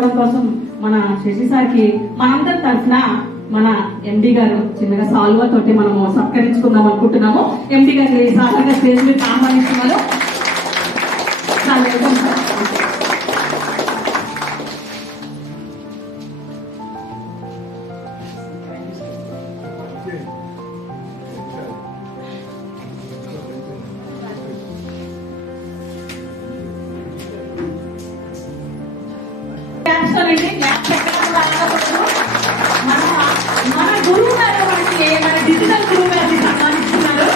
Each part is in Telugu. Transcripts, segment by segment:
తీసుకోవడం కోసం మన శశి సార్కి మనందరి తరఫున మన ఎండి గారు చిన్నగా సాల్వా తోటి మనము సత్కరించుకుందాం అనుకుంటున్నాము. ఎండి గారిని సాధారణ స్టేజ్ మీద ఆహ్వానిస్తున్నారు. మన గురువు గారు మనకి మన డిజిటల్ గురువు గారిని సన్మానిస్తున్నారు.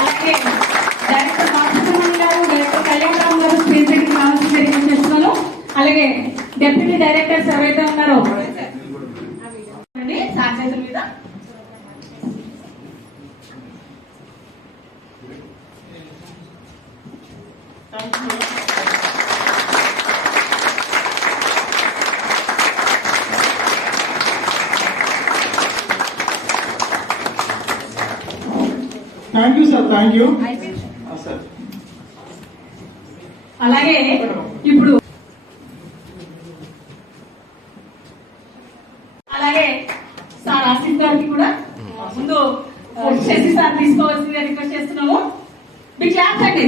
అలాగే డైరెక్టర్ బాలసుబ్రహ్మణ్యం గారు, డైరెక్టర్ కళ్యాణరావు గారు స్టేజ్ దగ్గరికి రావాల్సింది రిక్వెస్ట్ చేస్తున్నాను. అలాగే డెప్యూటీ డైరెక్టర్స్ ఎవరైతే ఉన్నారో సార్ చేతుల మీద thank you sir. Thank you sir. అలాగే ఇప్పుడు అలాగే సార్ ఆసిఫ్ గారికి కూడా ముందు శశి సార్ తీసుకోవాల్సిందిగా రిక్వెస్ట్ చేస్తున్నాము. బిగ్ క్లాప్స్ అండి.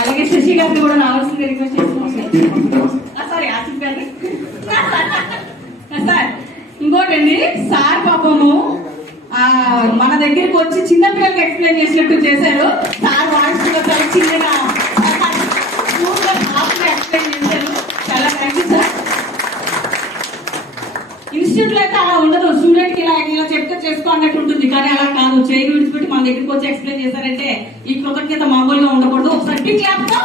అలాగే శశి గారిని కూడా రావాల్సిందిగా రిక్వెస్ట్ చేస్తున్నాము. సారీ ఆసిఫ్ గారిని. సార్ ఇంకోటి అండి, సార్ పాపము మన దగ్గరికి వచ్చి చిన్న పిల్లలకి ఎక్స్ప్లెయిన్ చేసినట్టు చేశారు. సార్ వాయిస్ కూడా చాలా చిన్నగా ఎక్స్ప్లెయిన్ చేశారు. చాలా థ్యాంక్ యూ సార్. ఇన్స్టిట్యూట్ లో అయితే అలా ఉండదు, స్టూడెంట్ కి ఇలా ఇలా చెప్తే చేసుకో అన్నట్టు ఉంటుంది. కానీ అలా కాదు, చేయి విడిచిపెట్టి మన దగ్గరికి వచ్చి ఎక్స్ప్లెయిన్ చేశారంటే ఈ కృతజ్ఞత మామూలుగా ఉండకూడదు. ఒకసారి క్లాప్ తో